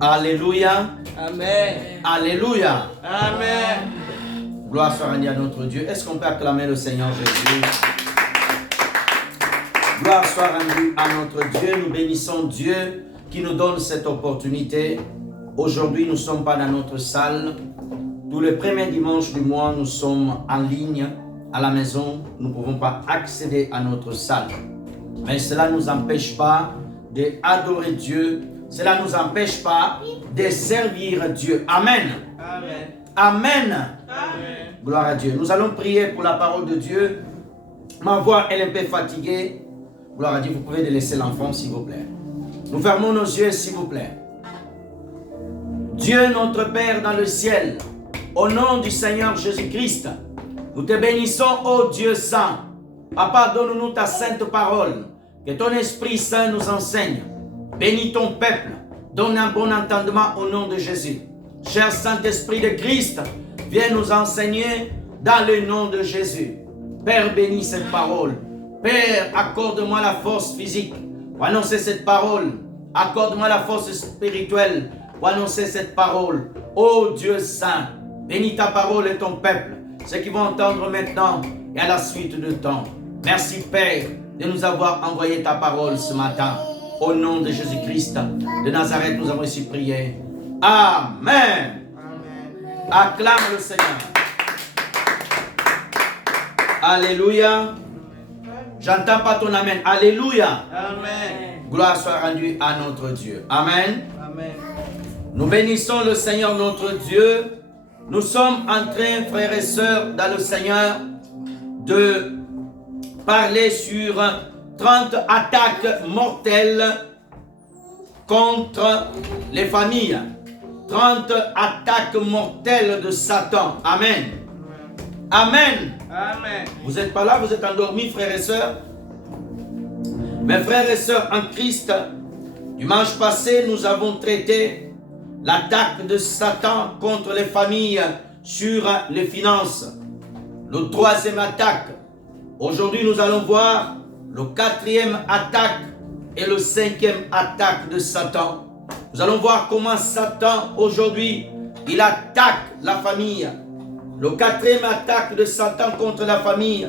Alléluia. Amen. Alléluia. Amen. Gloire soit rendue à notre Dieu. Est-ce qu'on peut acclamer le Seigneur Jésus? Gloire soit rendue à notre Dieu. Nous bénissons Dieu qui nous donne cette opportunité. Aujourd'hui, nous ne sommes pas dans notre salle. Tous les premiers dimanches du mois, nous sommes en ligne à la maison. Nous ne pouvons pas accéder à notre salle. Mais cela ne nous empêche pas d'adorer Dieu. Cela ne nous empêche pas de servir Dieu. Amen. Amen. Amen. Amen. Gloire à Dieu. Nous allons prier pour la parole de Dieu. Ma voix elle est un peu fatiguée. Gloire à Dieu. Vous pouvez laisser l'enfant s'il vous plaît. Nous fermons nos yeux s'il vous plaît. Dieu notre Père dans le ciel, au nom du Seigneur Jésus-Christ, nous te bénissons, ô Dieu Saint. Papa, donne-nous ta sainte parole. Que ton Esprit Saint nous enseigne. Bénis ton peuple. Donne un bon entendement au nom de Jésus. Cher Saint-Esprit de Christ, viens nous enseigner dans le nom de Jésus. Père, bénis cette parole. Père, accorde-moi la force physique pour annoncer cette parole. Accorde-moi la force spirituelle pour annoncer cette parole. Ô Dieu Saint, bénis ta parole et ton peuple, ceux qui vont entendre maintenant et à la suite du temps. Merci Père de nous avoir envoyé ta parole ce matin. Au nom de Jésus-Christ de Nazareth, nous avons ici prié. Amen. Amen. Acclame le Seigneur. Alléluia. J'entends pas ton amen. Alléluia. Amen. Gloire soit rendue à notre Dieu. Amen. Amen. Nous bénissons le Seigneur notre Dieu. Nous sommes en train, frères et sœurs, dans le Seigneur, de parler sur 30 attaques mortelles contre les familles. 30 attaques mortelles de Satan. Amen. Amen. Amen. Vous n'êtes pas là, vous êtes endormis, frères et sœurs. Mes frères et sœurs en Christ, dimanche passé, nous avons traité l'attaque de Satan contre les familles sur les finances. Le troisième attaque. Aujourd'hui, nous allons voir le quatrième attaque et le cinquième attaque de Satan. Nous allons voir comment Satan, aujourd'hui, il attaque la famille. Le quatrième attaque de Satan contre la famille.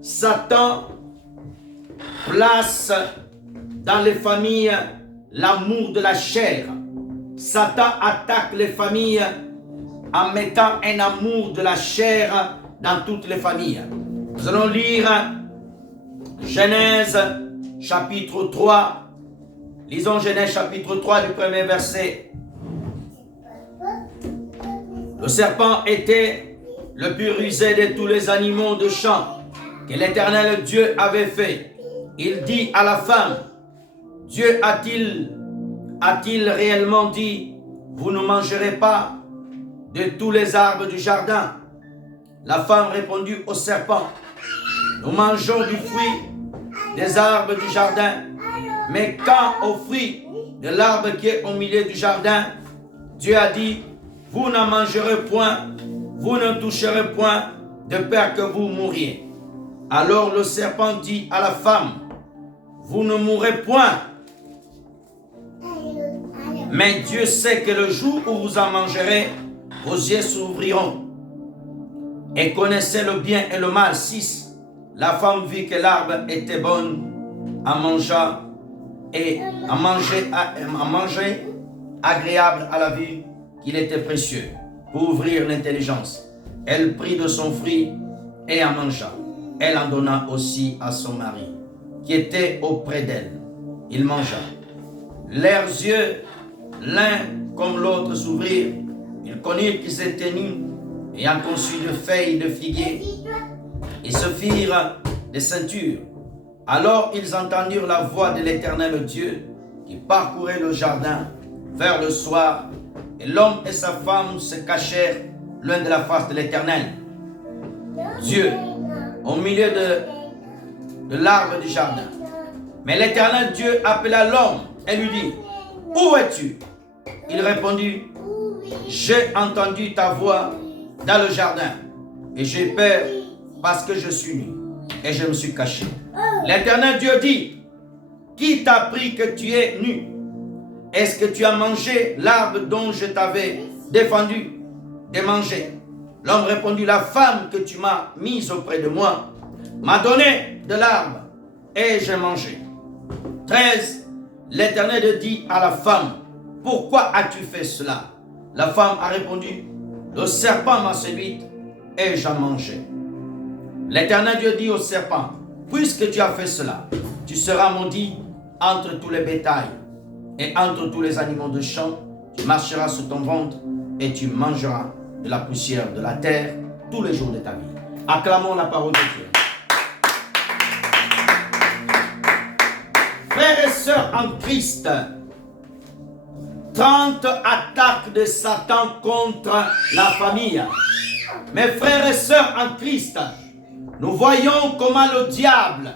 Satan place dans les familles l'amour de la chair. Satan attaque les familles en mettant un amour de la chair dans toutes les familles. Nous allons lire Genèse chapitre 3. Lisons Genèse chapitre 3 du premier verset. Le serpent était le plus rusé de tous les animaux de champ que l'Éternel Dieu avait fait. Il dit à la femme, Dieu a-t-il réellement dit, vous ne mangerez pas de tous les arbres du jardin? La femme répondit au serpent, nous mangeons du fruit des arbres du jardin, mais quant au fruit de l'arbre qui est au milieu du jardin, Dieu a dit, vous n'en mangerez point, vous ne toucherez point, de peur que vous mouriez. Alors le serpent dit à la femme, vous ne mourrez point. Mais Dieu sait que le jour où vous en mangerez, vos yeux s'ouvriront. Et connaissez le bien et le mal. 6. La femme vit que l'arbre était bon à manger et à manger agréable à la vue, qu'il était précieux pour ouvrir l'intelligence. Elle prit de son fruit et en mangea. Elle en donna aussi à son mari, qui était auprès d'elle. Il mangea. Leurs yeux, l'un comme l'autre, s'ouvrirent. Ils connurent qu'ils étaient nus, ayant conçu de feuilles de figuier. Ils se firent des ceintures. Alors ils entendirent la voix de l'Éternel Dieu qui parcourait le jardin vers le soir. Et l'homme et sa femme se cachèrent l'un de la face de l'Éternel Dieu au milieu de l'arbre du jardin. Mais l'Éternel Dieu appela l'homme et lui dit, où es-tu? Il répondit, j'ai entendu ta voix dans le jardin et j'ai peur parce que je suis nu et je me suis caché. L'Éternel Dieu dit, qui t'a appris que tu es nu? Est-ce que tu as mangé l'arbre dont je t'avais défendu de manger? L'homme répondit, la femme que tu m'as mise auprès de moi m'a donné de l'arbre et j'ai mangé. 13. L'Éternel dit à la femme, pourquoi as-tu fait cela? La femme a répondu, le serpent m'a séduite et j'ai mangé. L'Éternel Dieu dit au serpent, puisque tu as fait cela, tu seras maudit entre tous les bétails et entre tous les animaux de champ. Tu marcheras sur ton ventre et tu mangeras de la poussière de la terre tous les jours de ta vie. Acclamons la parole de Dieu. Frères et sœurs en Christ, 30 attaques de Satan contre la famille. Mes frères et sœurs en Christ, nous voyons comment le diable,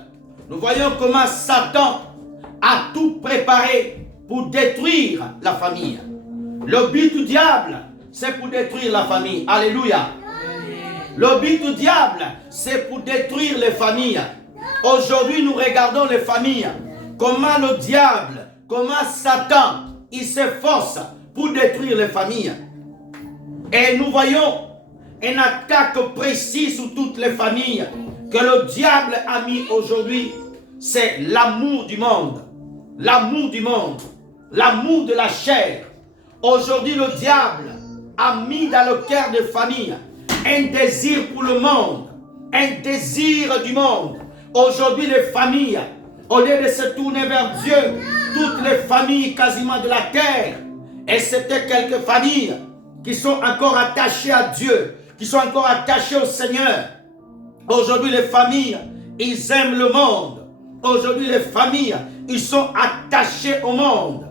nous voyons comment Satan a tout préparé pour détruire la famille. Le but du diable, c'est pour détruire la famille. Alléluia. Le but du diable, c'est pour détruire les familles. Aujourd'hui, nous regardons les familles. Comment le diable, comment Satan, il s'efforce pour détruire les familles. Et nous voyons une attaque précise sur toutes les familles que le diable a mis aujourd'hui. C'est l'amour du monde. L'amour du monde. L'amour de la chair. Aujourd'hui, le diable a mis dans le cœur des familles un désir pour le monde. Un désir du monde. Aujourd'hui, les familles, au lieu de se tourner vers Dieu, toutes les familles quasiment de la terre, excepté quelques familles qui sont encore attachées à Dieu, qui sont encore attachées au Seigneur. Aujourd'hui, les familles, ils aiment le monde. Aujourd'hui, les familles, ils sont attachés au monde.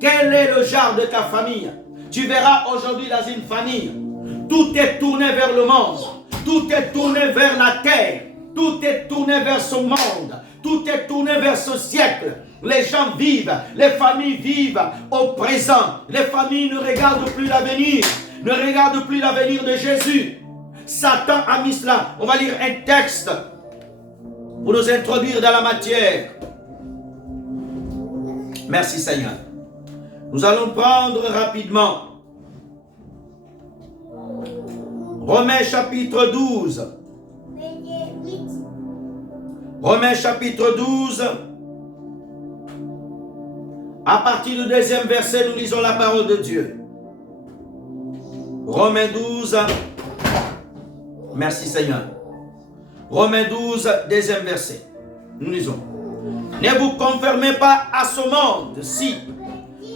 Quel est le genre de ta famille? Tu verras aujourd'hui dans une famille, tout est tourné vers le monde. Tout est tourné vers la terre. Tout est tourné vers ce monde. Tout est tourné vers ce siècle. Les gens vivent, les familles vivent au présent. Les familles ne regardent plus l'avenir, ne regardent plus l'avenir de Jésus. Satan a mis cela. On va lire un texte pour nous introduire dans la matière. Merci Seigneur. Nous allons prendre rapidement Romains chapitre 12. Romains chapitre 12. À partir du 2e verset, nous lisons la parole de Dieu. Romains 12. Merci Seigneur. Romains 12, 2e verset. Nous lisons. Ne vous conformez pas à ce monde-ci,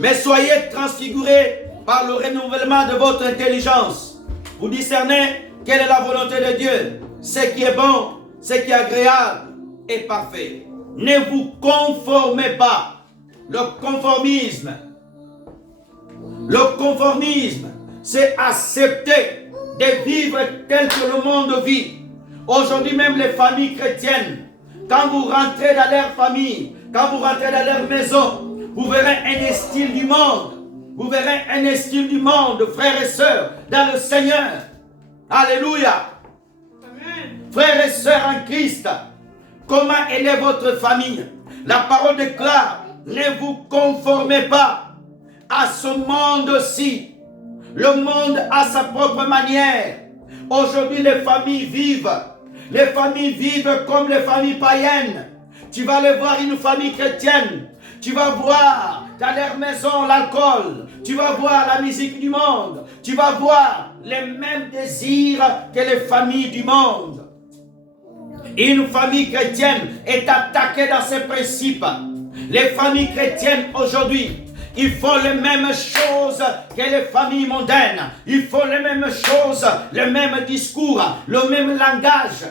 mais soyez transfigurés par le renouvellement de votre intelligence. Vous discernez quelle est la volonté de Dieu, ce qui est bon, ce qui est agréable et parfait. Ne vous conformez pas. Le conformisme, c'est accepter de vivre tel que le monde vit. Aujourd'hui même les familles chrétiennes, quand vous rentrez dans leur famille, quand vous rentrez dans leur maison, vous verrez un style du monde. Vous verrez un style du monde, frères et sœurs, dans le Seigneur. Alléluia. Amen. Frères et sœurs en Christ, comment elle est votre famille? La parole déclare, ne vous conformez pas à ce monde-ci. Le monde a sa propre manière. Aujourd'hui, les familles vivent. Les familles vivent comme les familles païennes. Tu vas aller voir une famille chrétienne. Tu vas voir dans leur maison l'alcool. Tu vas voir la musique du monde. Tu vas voir les mêmes désirs que les familles du monde. Une famille chrétienne est attaquée dans ses principes. Les familles chrétiennes aujourd'hui, ils font les mêmes choses que les familles mondaines. Ils font les mêmes choses, le même discours, le même langage.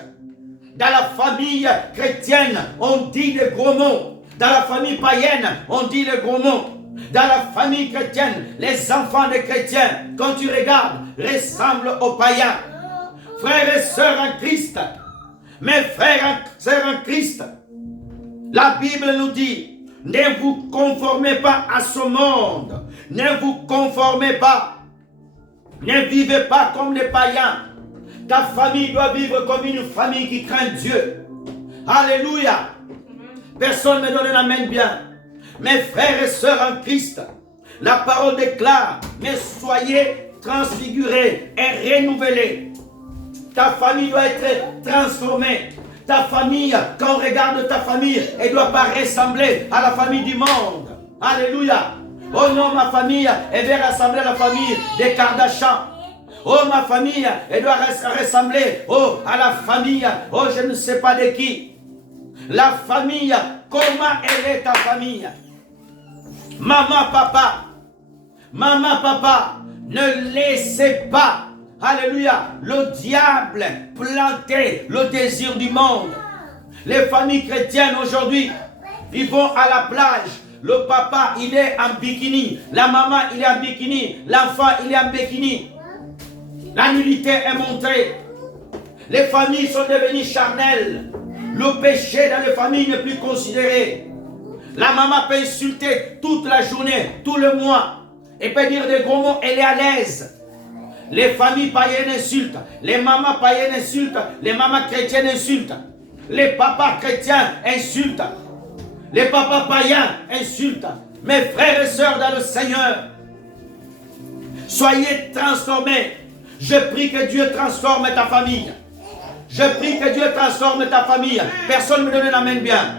Dans la famille chrétienne, on dit les gros mots. Dans la famille païenne, on dit les gros mots. Dans la famille chrétienne, les enfants des chrétiens, quand tu regardes, ressemblent aux païens. Frères et sœurs en Christ, mes frères et sœurs en Christ, la Bible nous dit, ne vous conformez pas à ce monde. Ne vous conformez pas. Ne vivez pas comme les païens. Ta famille doit vivre comme une famille qui craint Dieu. Alléluia. Personne ne me donne la main bien. Mes frères et sœurs en Christ, La parole déclare, mais soyez transfigurés et renouvelés. Ta famille doit être transformée. Ta famille, quand on regarde ta famille, elle ne doit pas ressembler à la famille du monde. Alléluia. Oh non, ma famille, elle va ressembler à la famille des Kardashians. Oh, ma famille, elle doit ressembler à la famille, je ne sais pas de qui. La famille, comment elle est ta famille? Maman, papa, ne laissez pas, alléluia, le diable planter le désir du monde. Les familles chrétiennes aujourd'hui, ils vont à la plage. Le papa, il est en bikini. La maman, il est en bikini. L'enfant, il est en bikini. La nudité est montrée. Les familles sont devenues charnelles. Le péché dans les familles n'est plus considéré. La maman peut insulter toute la journée, tout le mois. Elle peut dire des gros mots, elle est à l'aise. Les familles païennes insultent. Les mamans païennes insultent. Les mamans chrétiennes insultent. Les papas chrétiens insultent. Les papas païens insultent. Mes frères et sœurs dans le Seigneur, soyez transformés. Je prie que Dieu transforme ta famille. Je prie que Dieu transforme ta famille. Personne ne me donne un amen bien.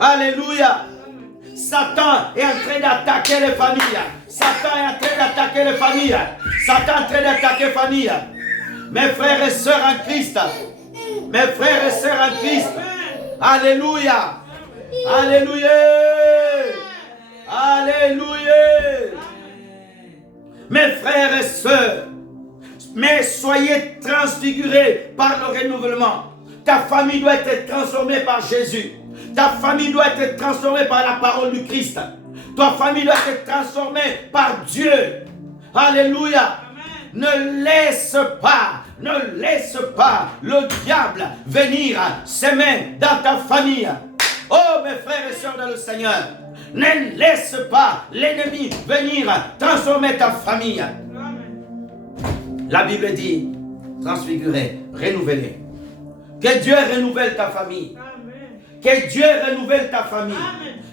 Alléluia. Satan est en train d'attaquer les familles. Satan est en train d'attaquer les familles. Satan est en train d'attaquer les familles. Mes frères et sœurs en Christ. Mes frères et sœurs en Christ. Alléluia. Alléluia. Alléluia. Mes frères et sœurs, mais soyez transfigurés par le renouvellement. Ta famille doit être transformée par Jésus. Ta famille doit être transformée par la parole du Christ. Ta famille doit être transformée par Dieu. Alléluia. Ne laisse pas le diable venir s'aimer dans ta famille. Oh, mes frères et sœurs dans le Seigneur, ne laisse pas l'ennemi venir transformer ta famille. La Bible dit, transfigurer, renouveler. Que Dieu renouvelle ta famille. Que Dieu renouvelle ta famille.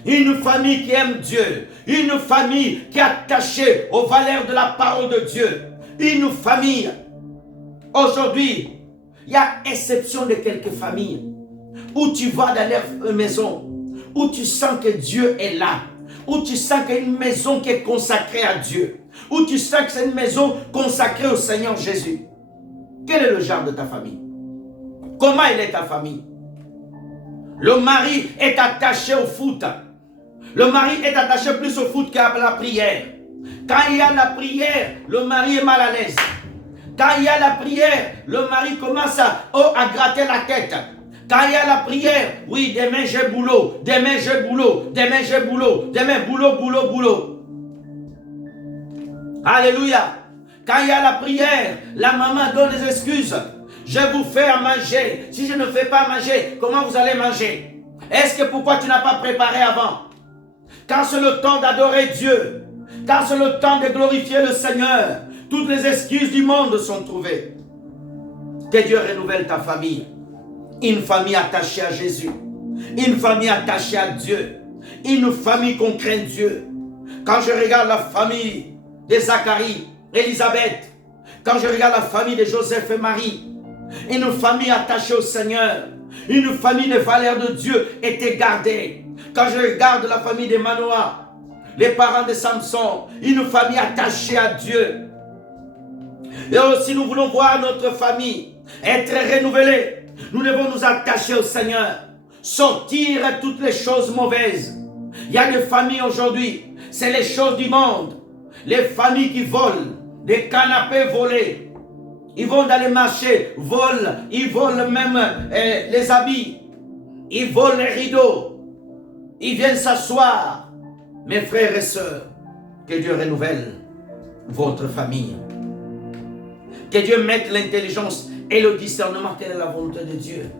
Une famille qui aime Dieu. Une famille qui est attachée aux valeurs de la parole de Dieu. Une famille. Aujourd'hui, il y a exception de quelques familles où tu vas dans leur maison, où tu sens que Dieu est là, où tu sens qu'il y a une maison qui est consacrée à Dieu, où tu sens que c'est une maison consacrée au Seigneur Jésus. Quel est le genre de ta famille? Comment elle est ta famille? Le mari est attaché au foot. Le mari est attaché plus au foot qu'à la prière. Quand il y a la prière, le mari est mal à l'aise. Quand il y a la prière, le mari commence à gratter la tête. Quand il y a la prière, oui, demain j'ai boulot, demain j'ai boulot, demain j'ai boulot, demain boulot. Alléluia. Quand il y a la prière, la maman donne des excuses. Je vous fais à manger. Si je ne fais pas manger, comment vous allez manger? Est-ce que pourquoi tu n'as pas préparé avant? Quand c'est le temps d'adorer Dieu, quand c'est le temps de glorifier le Seigneur, toutes les excuses du monde sont trouvées. Que Dieu renouvelle ta famille. Une famille attachée à Jésus. Une famille attachée à Dieu. Une famille qu'on craint Dieu. Quand je regarde la famille de Zacharie, Élisabeth, quand je regarde la famille de Joseph et Marie, une famille attachée au Seigneur, une famille de valeurs de Dieu était gardée. Quand je regarde la famille de Manoah, les parents de Samson, une famille attachée à Dieu. Et aussi nous voulons voir notre famille être renouvelée. Nous devons nous attacher au Seigneur, sortir toutes les choses mauvaises. Il y a des familles aujourd'hui, c'est les choses du monde. Les familles qui volent, des canapés volés. Ils vont dans les marchés, volent, ils volent même les habits. Ils volent les rideaux. Ils viennent s'asseoir. Mes frères et sœurs, que Dieu renouvelle votre famille. Que Dieu mette l'intelligence et le discernement, quelle est la volonté de Dieu.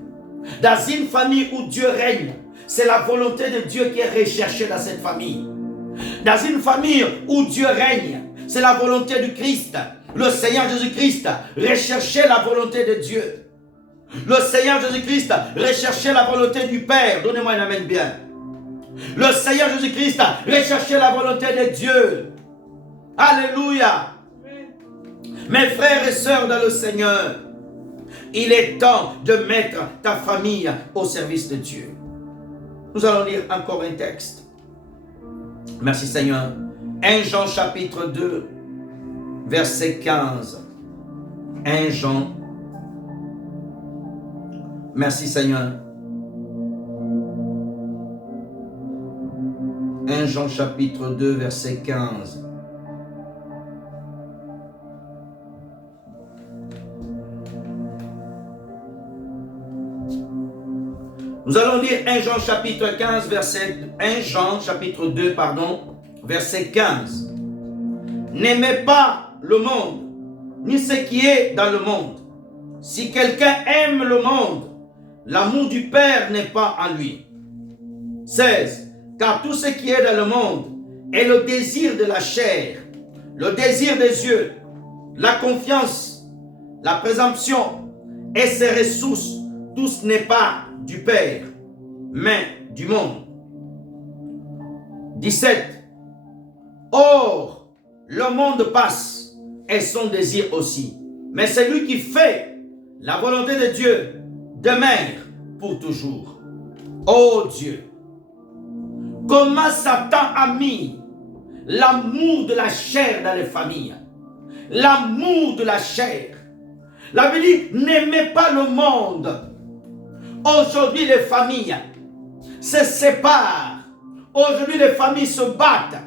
Dans une famille où Dieu règne, c'est la volonté de Dieu qui est recherchée dans cette famille. Dans une famille où Dieu règne, c'est la volonté du Christ. Le Seigneur Jésus-Christ recherchait la volonté de Dieu. Le Seigneur Jésus-Christ recherchait la volonté du Père. Donnez-moi un amen bien. Le Seigneur Jésus-Christ, recherchez la volonté de Dieu. Alléluia. Mes frères et sœurs dans le Seigneur, il est temps de mettre ta famille au service de Dieu. Nous allons lire encore un texte. Merci Seigneur. 1 Jean chapitre 2, verset 15. 1 Jean. Merci Seigneur. 1 Jean chapitre 2, verset 15. Nous allons lire 1 Jean chapitre 15, verset 1 Jean chapitre 2, pardon, verset 15. N'aimez pas le monde, ni ce qui est dans le monde. Si quelqu'un aime le monde, l'amour du Père n'est pas en lui. 16. Car tout ce qui est dans le monde est le désir de la chair, le désir des yeux, la confiance, la présomption et ses ressources. Tout ce n'est pas du Père, mais du monde. 17. Or, le monde passe et son désir aussi. Mais celui qui fait la volonté de Dieu demeure pour toujours. Oh Dieu, comment Satan a mis l'amour de la chair dans les familles. L'amour de la chair. La Bible dit, n'aimez pas le monde. Aujourd'hui, les familles se séparent. Aujourd'hui, les familles se battent.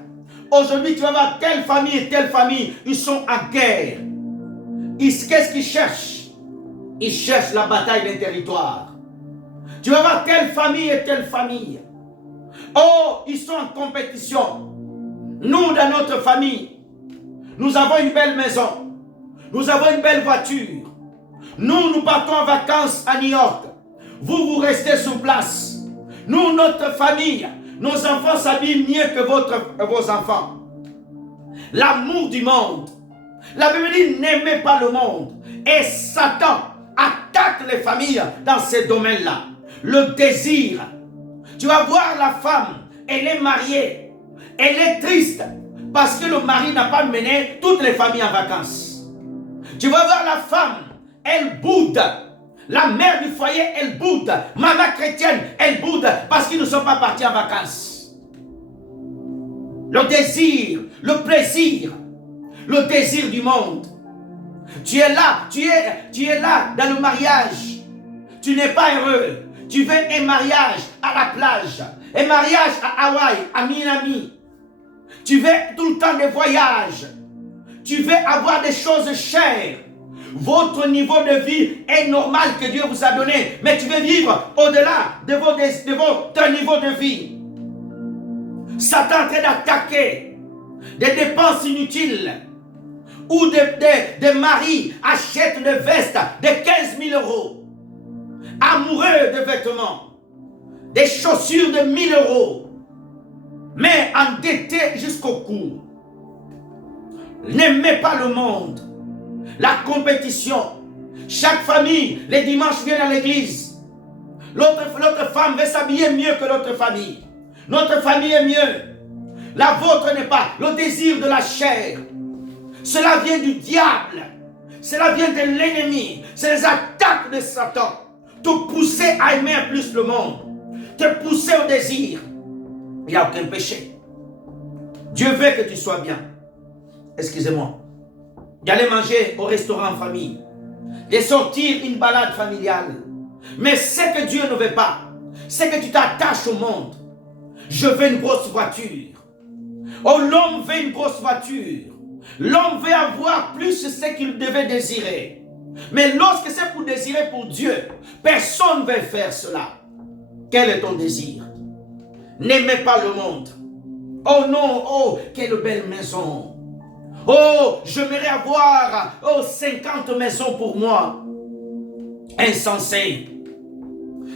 Aujourd'hui, tu vas voir telle famille et telle famille, ils sont en guerre. Qu'est-ce qu'ils cherchent? Ils cherchent la bataille des territoires. Tu vas voir telle famille et telle famille. Oh, ils sont en compétition. Nous, dans notre famille, nous avons une belle maison. Nous avons une belle voiture. Nous partons en vacances à New York. Vous restez sur place. Nous, notre famille, nos enfants s'habillent mieux que vos enfants. L'amour du monde. La Bible dit, n'aimez pas le monde. Et Satan attaque les familles dans ces domaines-là. Le désir. Tu vas voir la femme, elle est mariée. Elle est triste parce que le mari n'a pas mené toutes les familles en vacances. Tu vas voir la femme, elle boude. La mère du foyer, elle boude. Maman chrétienne, elle boude parce qu'ils ne sont pas partis en vacances. Le désir, le plaisir, le désir du monde. Tu es là, tu es là dans le mariage. Tu n'es pas heureux. Tu veux un mariage à la plage, un mariage à Hawaï, à Miami. Tu veux tout le temps des voyages. Tu veux avoir des choses chères. Votre niveau de vie est normal que Dieu vous a donné, mais tu veux vivre au-delà de votre niveau de vie. Satan est en train d'attaquer des dépenses inutiles, où des maris achètent des vestes de 15 000 €, amoureux de vêtements, des chaussures de 1 000 €, mais endettés jusqu'au cou. N'aimez pas le monde. La compétition. Chaque famille, les dimanches, vient à l'église. L'autre femme veut s'habiller mieux que l'autre famille. Notre famille est mieux. La vôtre n'est pas. Le désir de la chair. Cela vient du diable. Cela vient de l'ennemi. C'est les attaques de Satan. Te pousser à aimer plus le monde. Te pousser au désir. Il n'y a aucun péché. Dieu veut que tu sois bien. Excusez-moi. D'aller manger au restaurant en famille, de sortir une balade familiale. Mais ce que Dieu ne veut pas, c'est que tu t'attaches au monde. Je veux une grosse voiture. Oh, l'homme veut une grosse voiture. L'homme veut avoir plus ce qu'il devait désirer. Mais lorsque c'est pour désirer pour Dieu, personne ne veut faire cela. Quel est ton désir? N'aimez pas le monde. Oh non, oh, quelle belle maison. Oh, j'aimerais avoir 50 maisons pour moi. Insensé.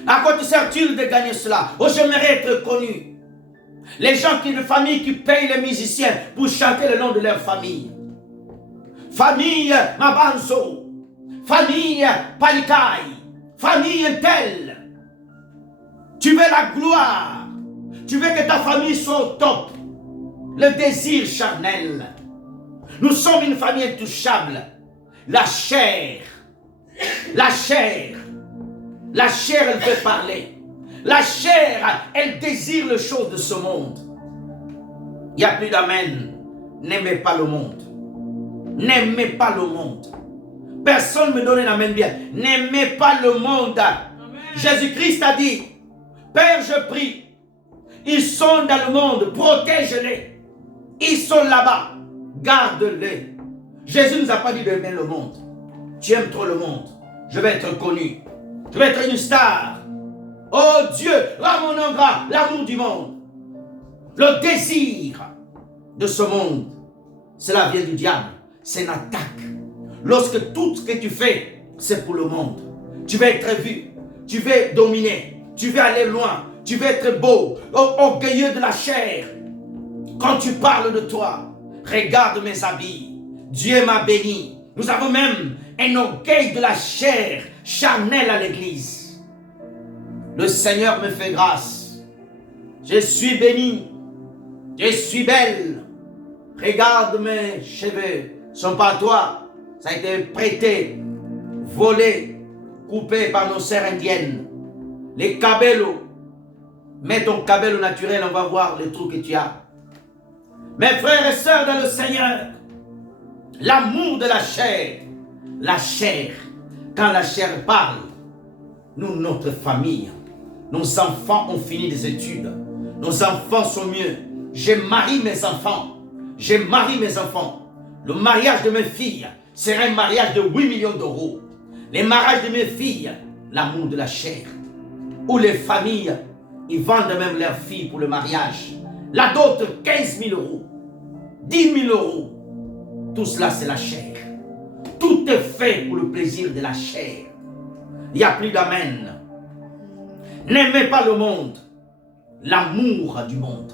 À quoi te sert-il de gagner cela? Oh, j'aimerais être connu. Les gens de famille qui payent les musiciens pour chanter le nom de leur famille. Famille Mabanzo. Famille Palikai. Famille telle. Tu veux la gloire. Tu veux que ta famille soit au top. Le désir charnel. Nous sommes une famille intouchable. La chair. La chair. La chair, elle veut parler. La chair, elle désire les choses de ce monde. Il n'y a plus d'amen. N'aimez pas le monde. N'aimez pas le monde. Personne ne me donne un amen bien. N'aimez pas le monde. Jésus-Christ a dit, Père, je prie, ils sont dans le monde, protège-les. Ils sont là-bas, garde-les. Jésus ne nous a pas dit d'aimer le monde. Tu aimes trop le monde. Je vais être connu. Je vais être une star. Oh Dieu, rends mon nom gras, l'amour du monde. Le désir de ce monde, cela vient du diable. C'est une attaque. Lorsque tout ce que tu fais, c'est pour le monde. Tu veux être vu, tu veux dominer, tu veux aller loin, tu veux être beau, orgueilleux de la chair. Quand tu parles de toi, regarde mes habits. Dieu m'a béni. Nous avons même un orgueil de la chair charnelle à l'église. Le Seigneur me fait grâce. Je suis béni. Je suis belle. Regarde mes cheveux. Ce ne sont pas à toi. Ça a été prêté, volé, coupé par nos sœurs indiennes. Les cabellos. Mets ton cabello naturel, on va voir les trous que tu as. Mes frères et sœurs dans le Seigneur, l'amour de la chair, quand la chair parle, nous, notre famille, nos enfants ont fini des études, nos enfants sont mieux. Je marie mes enfants, Le mariage de mes filles sera un mariage de 8 millions d'euros. Les mariages de mes filles, l'amour de la chair. Où les familles, ils vendent même leurs filles pour le mariage. La dot, 15 000 euros, 10 000 euros. Tout cela, c'est la chair. Tout est fait pour le plaisir de la chair. Il n'y a plus d'amen. N'aimez pas le monde. L'amour du monde.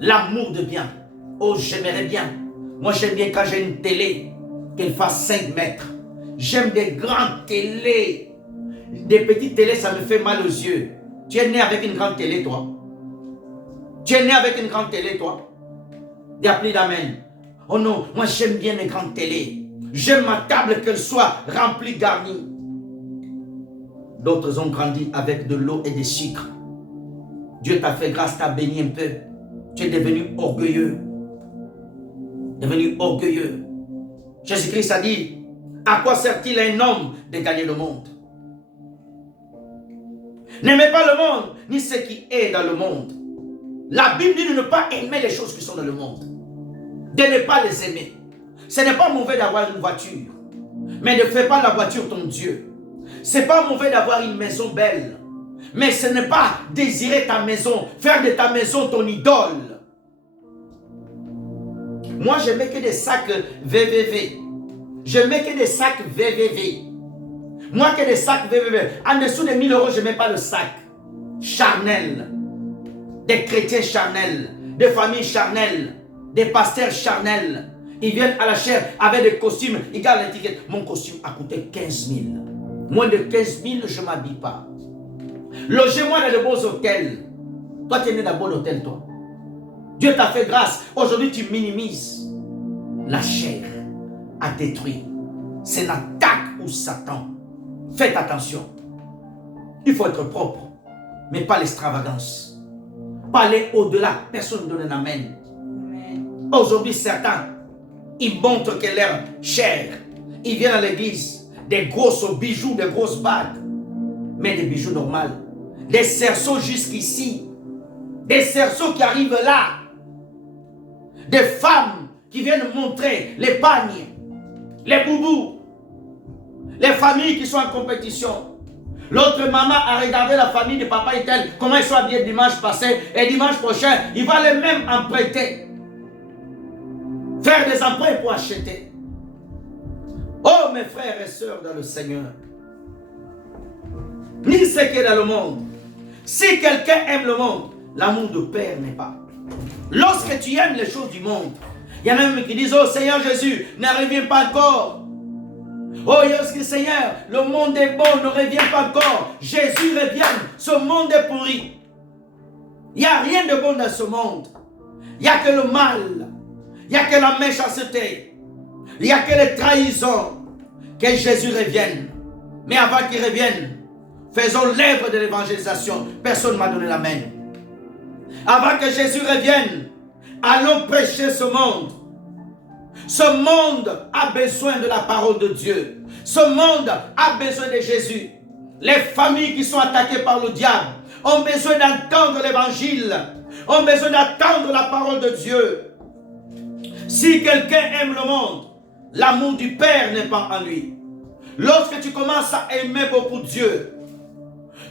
L'amour de bien. Oh, j'aimerais bien. Moi, j'aime bien quand j'ai une télé, qu'elle fasse 5 mètres. J'aime des grandes télés. Des petites télés, ça me fait mal aux yeux. Tu es né avec une grande télé, toi. Tu es né avec une grande télé, toi. Il n'y a plus d'amen. Oh non, moi j'aime bien les grandes télés. J'aime ma table qu'elle soit remplie, garnie. D'autres ont grandi avec de l'eau et des sucres. Dieu t'a fait grâce, t'a béni un peu. Tu es devenu orgueilleux. Jésus-Christ a dit, à quoi sert-il à un homme de gagner le monde? N'aimez pas le monde, ni ce qui est dans le monde. La Bible dit de ne pas aimer les choses qui sont dans le monde. De ne pas les aimer. Ce n'est pas mauvais d'avoir une voiture. Mais ne fais pas la voiture ton Dieu. Ce n'est pas mauvais d'avoir une maison belle. Mais ce n'est pas désirer ta maison, faire de ta maison ton idole. Moi, je mets que des sacs VVV. Je mets que des sacs VVV. Moi, que des sacs VVV. En dessous de 1000 euros, je ne mets pas le sac. Charnel. Des chrétiens charnels. Des familles charnelles. Des pasteurs charnels. Ils viennent à la chair avec des costumes. Ils gardent l'étiquette. Mon costume a coûté 15 000. Moins de 15 000, je ne m'habille pas. Logez-moi dans de beaux hôtels. Toi, tu es né dans un bon hôtel, toi. Dieu t'a fait grâce. Aujourd'hui, tu minimises. La chair a détruit. C'est l'attaque ou Satan. Faites attention. Il faut être propre. Mais pas l'extravagance. Pas aller au-delà. Personne ne donne un amen. Aujourd'hui, certains, ils montrent que leur chair, ils viennent à l'église, des grosses bijoux, des grosses bagues, mais des bijoux normaux, des cerceaux jusqu'ici, des cerceaux qui arrivent là, des femmes qui viennent montrer les pagnes, les boubous, les familles qui sont en compétition. L'autre maman a regardé la famille de papa et tel, comment ils sont habillés dimanche passé, et dimanche prochain, il va les mêmes emprunter. Faire des emprunts pour acheter. Oh mes frères et sœurs dans le Seigneur, ni ce qui est dans le monde. Si quelqu'un aime le monde, l'amour de Père n'est pas. Lorsque tu aimes les choses du monde, il y en a même qui disent, oh Seigneur Jésus, ne reviens pas encore. Oh Seigneur, le monde est bon, ne reviens pas encore. Jésus revient, ce monde est pourri. Il Il n'y a rien de bon dans ce monde. Il n'y a que le mal. Il n'y a que la méchanceté. Il n'y a que les trahisons. Que Jésus revienne. Mais avant qu'il revienne, faisons l'œuvre de l'évangélisation. Personne ne m'a donné la main. Avant que Jésus revienne, allons prêcher ce monde. Ce monde a besoin de la parole de Dieu. Ce monde a besoin de Jésus. Les familles qui sont attaquées par le diable ont besoin d'entendre l'évangile. Ont besoin d'entendre la parole de Dieu. Si quelqu'un aime le monde, l'amour du Père n'est pas en lui. Lorsque tu commences à aimer beaucoup Dieu,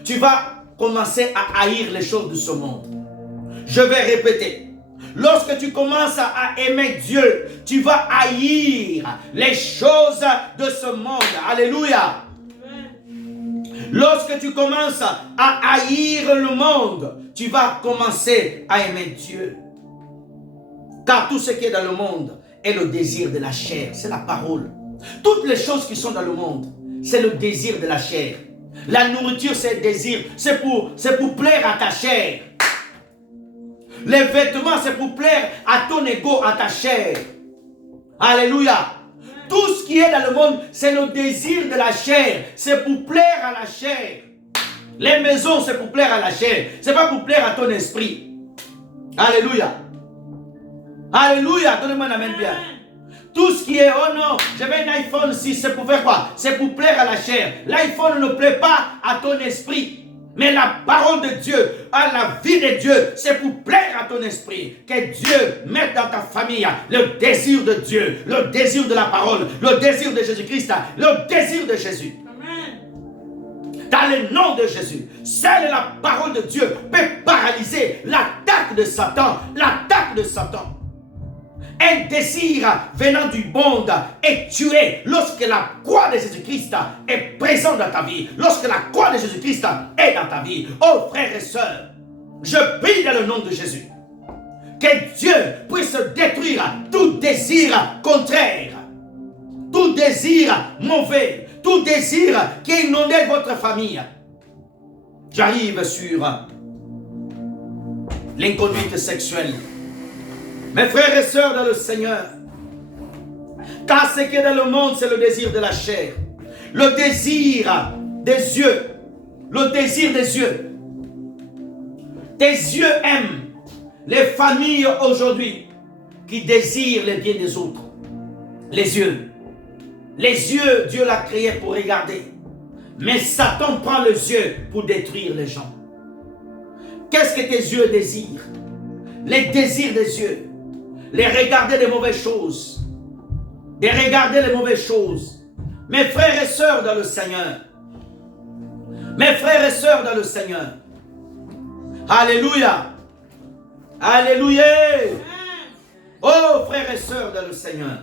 tu vas commencer à haïr les choses de ce monde. Je vais répéter. Lorsque tu commences à aimer Dieu, tu vas haïr les choses de ce monde. Alléluia. Lorsque tu commences à haïr le monde, tu vas commencer à aimer Dieu. Car tout ce qui est dans le monde est le désir de la chair. C'est la parole. Toutes les choses qui sont dans le monde, c'est le désir de la chair. La nourriture, c'est le désir. C'est pour plaire à ta chair. Les vêtements, c'est pour plaire à ton ego, à ta chair. Alléluia. Tout ce qui est dans le monde, c'est le désir de la chair. C'est pour plaire à la chair. Les maisons, c'est pour plaire à la chair. C'est pas pour plaire à ton esprit. Alléluia. Alléluia. Donnez-moi un amen bien. Tout ce qui est, oh non, j'avais un iPhone 6, c'est pour faire quoi? C'est pour plaire à la chair. L'iPhone ne plaît pas à ton esprit. Mais la parole de Dieu, à la vie de Dieu, c'est pour plaire à ton esprit. Que Dieu mette dans ta famille le désir de Dieu, le désir de la parole, le désir de Jésus-Christ, le désir de Jésus. Amen. Dans le nom de Jésus, seule la parole de Dieu peut paralyser l'attaque de Satan, l'attaque de Satan. Un désir venant du monde est tué lorsque la croix de Jésus-Christ est présente dans ta vie. Lorsque la croix de Jésus-Christ est dans ta vie. Oh frères et sœurs, je prie dans le nom de Jésus que Dieu puisse détruire tout désir contraire, tout désir mauvais, tout désir qui inonde votre famille. J'arrive sur l'inconduite sexuelle. Mes frères et sœurs dans le Seigneur, car ce qui est dans le monde, c'est le désir de la chair, le désir des yeux, le désir des yeux. Tes yeux aiment les familles aujourd'hui qui désirent le bien des autres. Les yeux. Les yeux, Dieu l'a créé pour regarder. Mais Satan prend les yeux pour détruire les gens. Qu'est-ce que tes yeux désirent? Les désirs des yeux. Les regarder les mauvaises choses. De regarder les mauvaises choses. Mes frères et sœurs dans le Seigneur. Mes frères et sœurs dans le Seigneur. Alléluia. Alléluia. Oh frères et sœurs dans le Seigneur.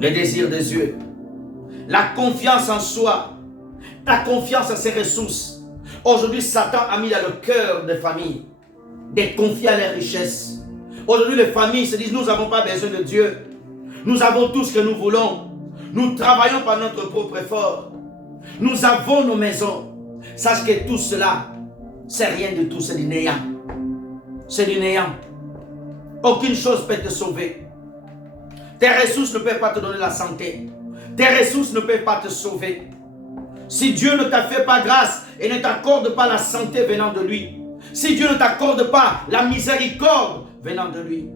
Le désir des yeux. La confiance en soi. La confiance en ses ressources. Aujourd'hui, Satan a mis dans le cœur des familles de confier à leurs richesses. Aujourd'hui, les familles se disent, nous n'avons pas besoin de Dieu. Nous avons tout ce que nous voulons. Nous travaillons par notre propre effort. Nous avons nos maisons. Sache que tout cela, c'est rien de tout, c'est du néant. C'est du néant. Aucune chose peut te sauver. Tes ressources ne peuvent pas te donner la santé. Tes ressources ne peuvent pas te sauver. Si Dieu ne t'a fait pas grâce et ne t'accorde pas la santé venant de lui, si Dieu ne t'accorde pas la miséricorde venant de lui,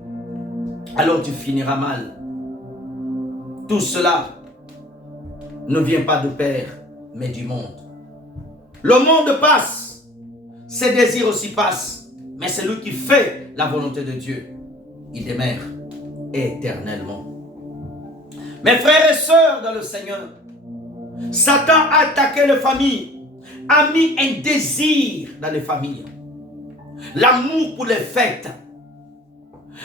alors tu finiras mal. Tout cela ne vient pas de Père, mais du monde. Le monde passe, ses désirs aussi passent, mais c'est lui qui fait la volonté de Dieu. Il demeure éternellement. Mes frères et sœurs dans le Seigneur, Satan a attaqué les familles, a mis un désir dans les familles. L'amour pour les fêtes.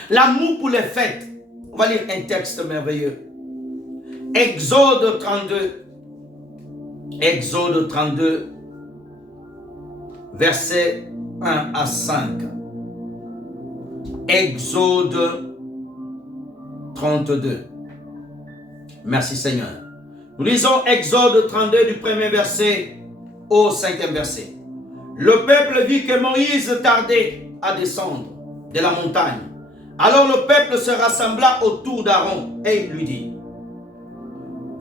L'amour pour les fêtes. On va lire un texte merveilleux. Exode 32. Exode 32. Versets 1 à 5. Exode 32. Merci Seigneur. Nous lisons Exode 32 du premier verset au 5e verset. Le peuple vit que Moïse tardait à descendre de la montagne. Alors le peuple se rassembla autour d'Aaron et il lui dit,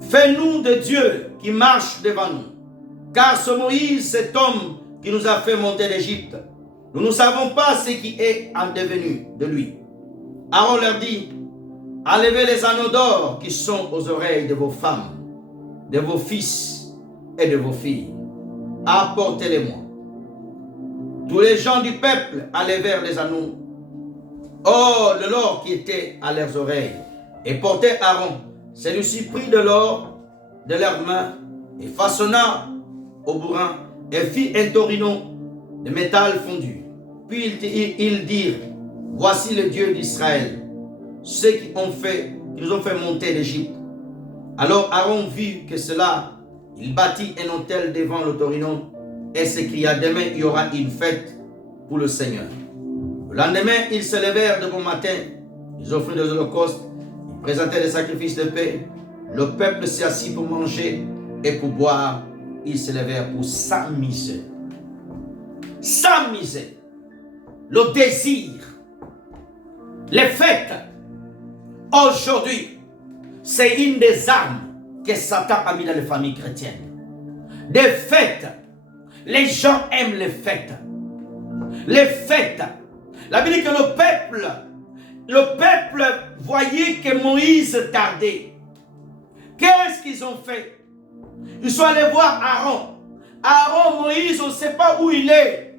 fais-nous des dieux qui marchent devant nous, car ce Moïse, cet homme qui nous a fait monter d'Égypte, nous ne savons pas ce qui est en devenu de lui. Aaron leur dit, enlevez les anneaux d'or qui sont aux oreilles de vos femmes, de vos fils et de vos filles. Apportez-les-moi. Tous les gens du peuple enlevèrent les anneaux. Or, de l'or qui était à leurs oreilles, et portait Aaron. Celui-ci prit de l'or de leurs mains et façonna au bourrin et fit un torino de métal fondu. Puis ils dirent, voici le Dieu d'Israël, ceux qui nous ont fait monter d'Égypte. Alors Aaron vit que cela, il bâtit un autel devant le torino et s'écria, demain il y aura une fête pour le Seigneur. Le lendemain, ils se levèrent de bon matin, ils offrirent des holocaustes, ils présentaient des sacrifices de paix. Le peuple s'est assis pour manger et pour boire. Ils se levèrent pour s'amuser. S'amuser. Le désir. Les fêtes. Aujourd'hui, c'est une des armes que Satan a mis dans les familles chrétiennes. Des fêtes. Les gens aiment les fêtes. Les fêtes. La Bible dit que le peuple voyait que Moïse tardait. Qu'est-ce qu'ils ont fait? Ils sont allés voir Aaron. Aaron, Moïse, on ne sait pas où il est.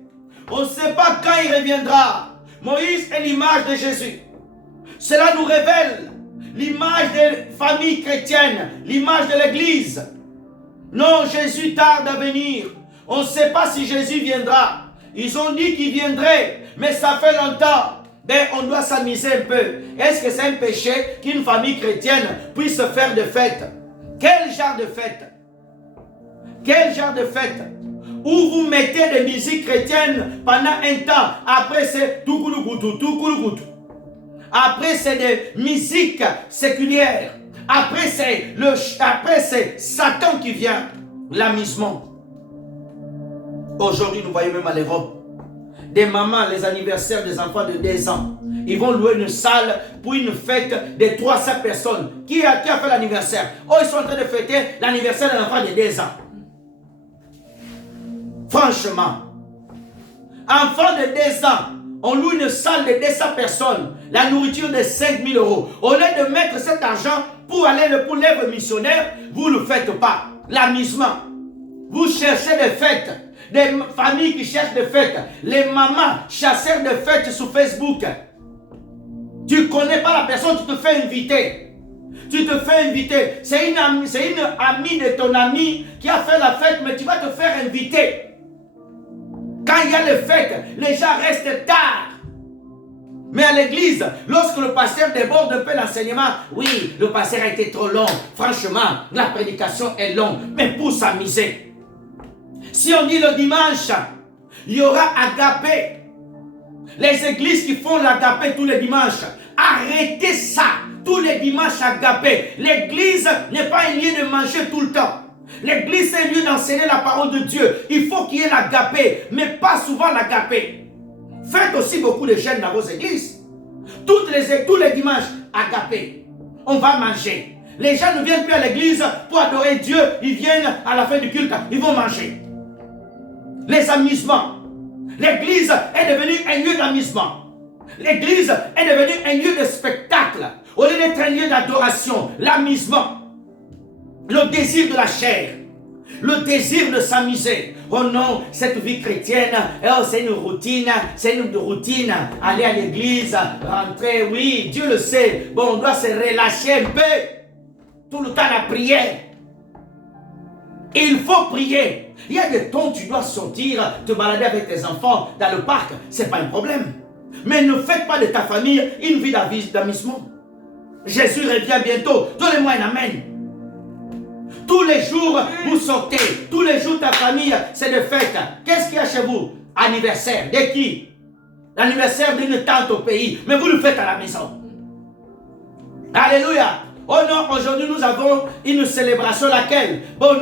On ne sait pas quand il reviendra. Moïse est l'image de Jésus. Cela nous révèle l'image des familles chrétiennes, l'image de l'Église. Non, Jésus tarde à venir. On ne sait pas si Jésus viendra. Ils ont dit qu'il viendrait, mais ça fait longtemps. Ben, on doit s'amuser un peu. Est-ce que c'est un péché qu'une famille chrétienne puisse faire de fête? Quel genre de fête? Quel genre de fête? Où vous mettez des musiques chrétiennes pendant un temps. Après c'est tout kouloukou, tout kouloukou. Après c'est des musiques séculières. Après c'est Satan qui vient. L'amusement. Aujourd'hui, nous voyons même à l'Europe, des mamans, les anniversaires des enfants de 2 ans. Ils vont louer une salle pour une fête de 300 personnes. Qui a fait l'anniversaire? Oh, ils sont en train de fêter l'anniversaire d'un enfant de 2 ans. Franchement, enfant de 2 ans, on loue une salle de 200 personnes, la nourriture de 5 000 €. Au lieu de mettre cet argent pour aller pour l'œuvre missionnaire, vous ne le faites pas. L'amusement. Vous cherchez des fêtes. Des familles qui cherchent des fêtes. Les mamans chasseurs de fêtes sur Facebook. Tu ne connais pas la personne, tu te fais inviter. Tu te fais inviter. C'est une amie de ton ami qui a fait la fête, mais tu vas te faire inviter. Quand il y a les fêtes, les gens restent tard. Mais à l'église, lorsque le pasteur déborde un peu l'enseignement, oui, le pasteur a été trop long. Franchement, la prédication est longue, mais pour s'amuser. Si on dit le dimanche, il y aura agapé. Les églises qui font l'agapé tous les dimanches, arrêtez ça. Tous les dimanches agapé. L'église n'est pas un lieu de manger tout le temps. L'église est un lieu d'enseigner la parole de Dieu. Il faut qu'il y ait l'agapé, mais pas souvent l'agapé. Faites aussi beaucoup de jeûnes dans vos églises. Tous les dimanches, agapé. On va manger. Les gens ne viennent plus à l'église pour adorer Dieu. Ils viennent à la fin du culte. Ils vont manger. Les amusements. L'église est devenue un lieu d'amusement. L'église est devenue un lieu de spectacle. Au lieu d'être un lieu d'adoration, l'amusement. Le désir de la chair. Le désir de s'amuser. Oh non, cette vie chrétienne, oh, c'est une routine, aller à l'église, rentrer, oui, Dieu le sait. Bon, on doit se relâcher un peu. Tout le temps la prière. Il faut prier. Il y a des temps où tu dois sortir, te balader avec tes enfants dans le parc, ce n'est pas un problème. Mais ne faites pas de ta famille une vie d'amusement. Jésus revient bientôt. Donnez-moi un amen. Tous les jours, vous sortez. Tous les jours, ta famille, c'est de fête. Qu'est-ce qu'il y a chez vous? Anniversaire. De qui? L'anniversaire d'une tante au pays. Mais vous le faites à la maison. Alléluia. Oh non, aujourd'hui, nous avons une célébration laquelle? Bon,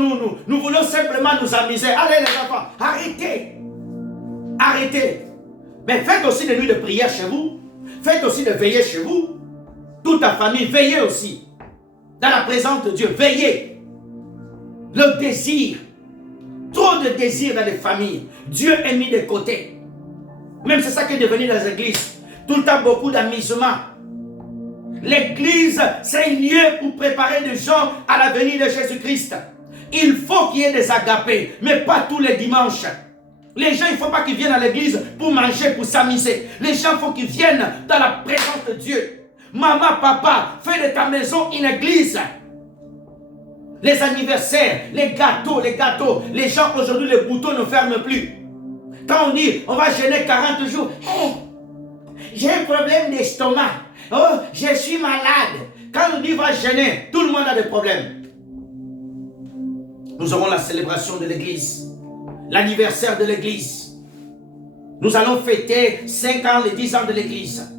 nous voulons simplement nous amuser. Allez les enfants, arrêtez. Arrêtez. Mais faites aussi des nuits de prière chez vous. Faites aussi de veiller chez vous. Toute ta famille, veillez aussi. Dans la présence de Dieu, veillez. Le désir. Trop de désir dans les familles. Dieu est mis de côté. Même c'est ça qui est devenu dans les églises. Tout le temps, beaucoup d'amusement. L'église, c'est un lieu pour préparer des gens à la venue de Jésus-Christ. Il faut qu'il y ait des agapés, mais pas tous les dimanches. Les gens, il ne faut pas qu'ils viennent à l'église pour manger, pour s'amuser. Les gens, il faut qu'ils viennent dans la présence de Dieu. Maman, papa, fais de ta maison une église. Les anniversaires, les gâteaux. Les gens, aujourd'hui, les boutons ne ferment plus. Quand on dit, on va jeûner 40 jours. Hey, j'ai un problème d'estomac. Oh, je suis malade. Quand on dit, va jeûner, tout le monde a des problèmes. Nous aurons la célébration de l'église. L'anniversaire de l'église. Nous allons fêter 5 ans, les 10 ans de l'église.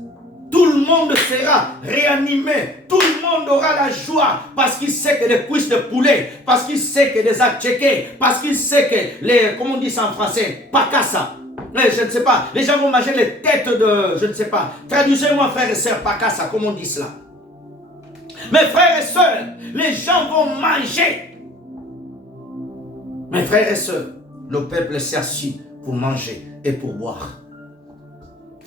Tout le monde sera réanimé. Tout le monde aura la joie parce qu'il sait que les cuisses de poulet, parce qu'il sait que les atchékés, parce qu'il sait que les, comment on dit ça en français, pakassa. Je ne sais pas. Les gens vont manger les têtes de, je ne sais pas. Traduisez-moi, frères et sœurs, pakassa, comment on dit cela. Mes frères et sœurs, les gens vont manger. Mes frères et sœurs, le peuple s'est assis pour manger et pour boire.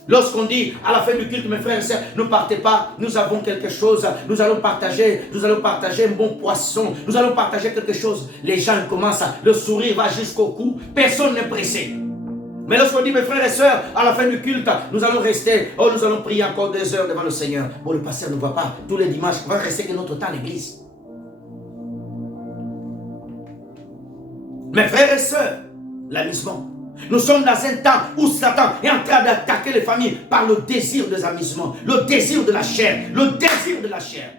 Lorsqu'on dit à la fin du culte, mes frères et sœurs, ne partez pas, nous avons quelque chose, nous allons partager un bon poisson, nous allons partager quelque chose. Les gens commencent, le sourire va jusqu'au cou, personne n'est pressé. Mais lorsqu'on dit, mes frères et sœurs, à la fin du culte, nous allons rester, nous allons prier encore 2 heures devant le Seigneur. Bon, le pasteur ne voit pas, tous les dimanches, on va rester que notre temps à l'église. Mes frères et sœurs, l'amusement. Nous sommes dans un temps où Satan est en train d'attaquer les familles par le désir des amusements, le désir de la chair, le désir de la chair.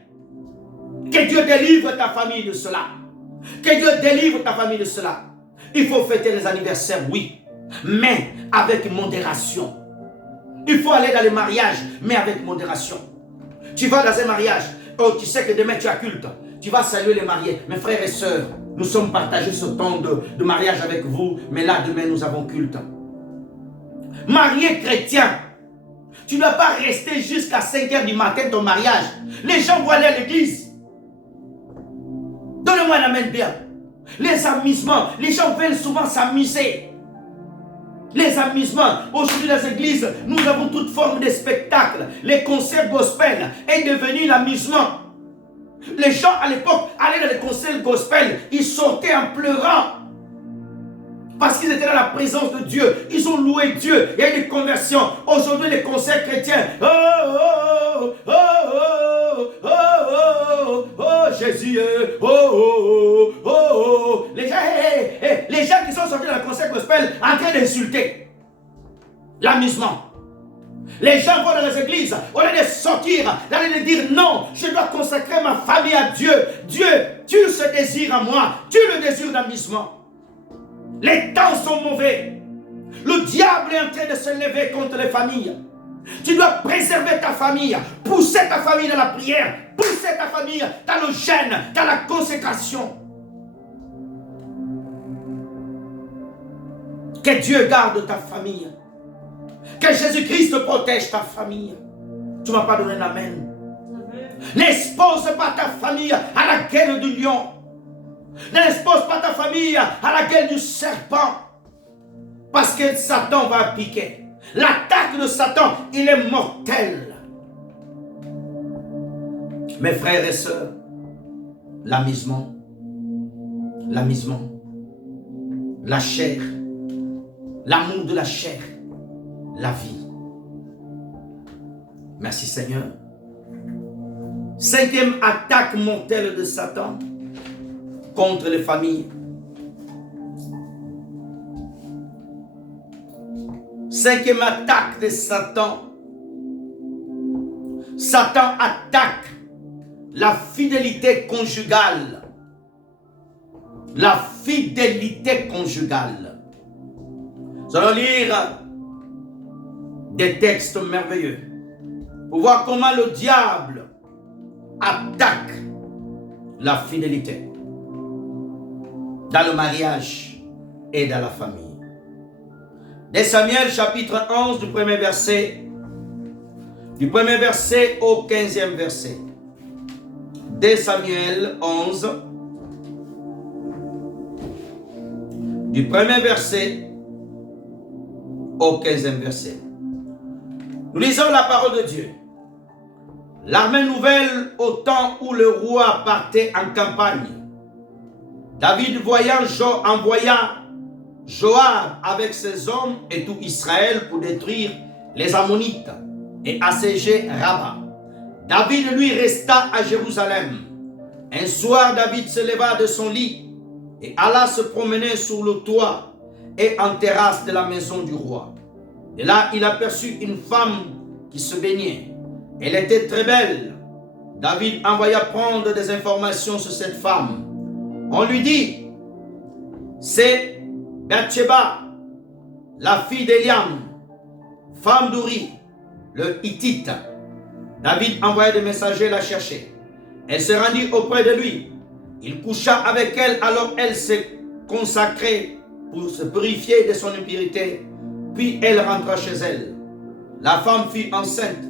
Que Dieu délivre ta famille de cela. Que Dieu délivre ta famille de cela. Il faut fêter les anniversaires, oui, mais avec modération. Il faut aller dans les mariages, mais avec modération. Tu vas dans un mariage, oh, tu sais que demain tu as culte. Tu vas saluer les mariés. Mes frères et sœurs, nous sommes partagés ce temps de mariage avec vous, mais là, demain, nous avons culte. Marié chrétien, tu ne dois pas rester jusqu'à 5 h du matin ton mariage. Les gens vont aller à l'église. Donnez-moi un amen bien. Les amusements, les gens veulent souvent s'amuser. Les amusements, aujourd'hui dans les églises, nous avons toute forme de spectacle. Les concerts gospel est devenu l'amusement. Les gens à l'époque allaient dans les concerts gospel, ils sortaient en pleurant. Parce qu'ils étaient dans la présence de Dieu. Ils ont loué Dieu. Il y a eu des conversions. Aujourd'hui, les concerts chrétiens. Oh, oh, oh, oh, oh, oh, oh, Jésus. Oh, oh, oh, oh. Les gens qui sont sortis dans le concert gospel en train d'insulter. L'amusement. Les gens vont dans les églises, au lieu de sortir, d'aller de dire non, je dois consacrer ma famille à Dieu. Dieu, tue ce désir en moi, tue le désir d'amusement. Les temps sont mauvais. Le diable est en train de se lever contre les familles. Tu dois préserver ta famille, pousser ta famille dans la prière, pousser ta famille dans le jeûne, dans la consécration. Que Dieu garde ta famille. Que Jésus-Christ protège ta famille. Tu ne m'as pas donné l'amen. N'expose pas ta famille à la gueule du lion. N'expose pas ta famille à la gueule du serpent. Parce que Satan va piquer. L'attaque de Satan, il est mortel. Mes frères et sœurs, l'amusement, la chair, l'amour de la chair, la vie. Merci Seigneur. 5e attaque mortelle de Satan contre les familles. 5e attaque de Satan. Satan attaque la fidélité conjugale. La fidélité conjugale. Nous allons lire des textes merveilleux pour voir comment le diable attaque la fidélité dans le mariage et dans la famille. 2 Samuel chapitre 11 du premier verset au 15e verset. 2 Samuel 11 du premier verset au 15e verset. Nous lisons la parole de Dieu. L'armée nouvelle au temps où le roi partait en campagne. David envoya Joab avec ses hommes et tout Israël pour détruire les Ammonites et assiéger Rabba. David, lui, resta à Jérusalem. Un soir, David se leva de son lit et alla se promener sur le toit et en terrasse de la maison du roi. Et là, il aperçut une femme qui se baignait. Elle était très belle. David envoya prendre des informations sur cette femme. On lui dit, c'est Bathsheba, la fille d'Eliam, femme d'Uri, le Hittite. David envoya des messagers la chercher. Elle se rendit auprès de lui. Il coucha avec elle, alors elle s'est consacrée pour se purifier de son impurité. Puis elle rentra chez elle. La femme fut enceinte.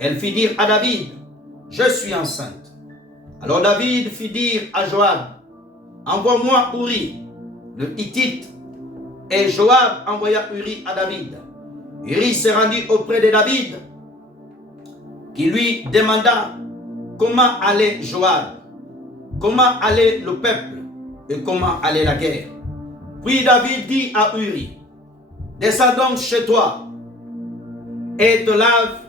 Elle fit dire à David, « Je suis enceinte. » Alors David fit dire à Joab, « Envoie-moi Uri, le Hittite. » Et Joab envoya Uri à David. Uri se rendit auprès de David, qui lui demanda comment allait Joab, comment allait le peuple et comment allait la guerre. Puis David dit à Uri, « Descends donc chez toi et te lave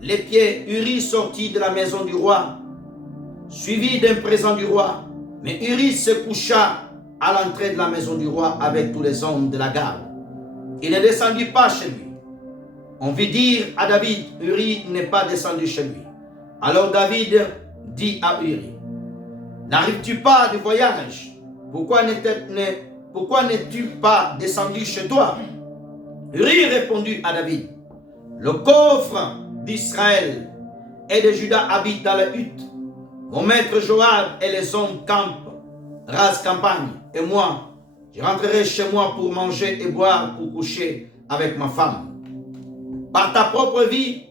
les pieds. » Uri sortit de la maison du roi, suivi d'un présent du roi. Mais Uri se coucha à l'entrée de la maison du roi avec tous les hommes de la garde. Il ne descendit pas chez lui. On vit dire à David, Uri n'est pas descendu chez lui. Alors David dit à Uri, n'arrives-tu pas du voyage? Pourquoi n'es-tu pas descendu chez toi? Uri répondit à David, le coffre d'Israël et de Juda habitent dans la hutte. Mon maître Joab et les hommes campent, rasent campagne. Et moi, je rentrerai chez moi pour manger et boire, pour coucher avec ma femme. Par ta propre vie,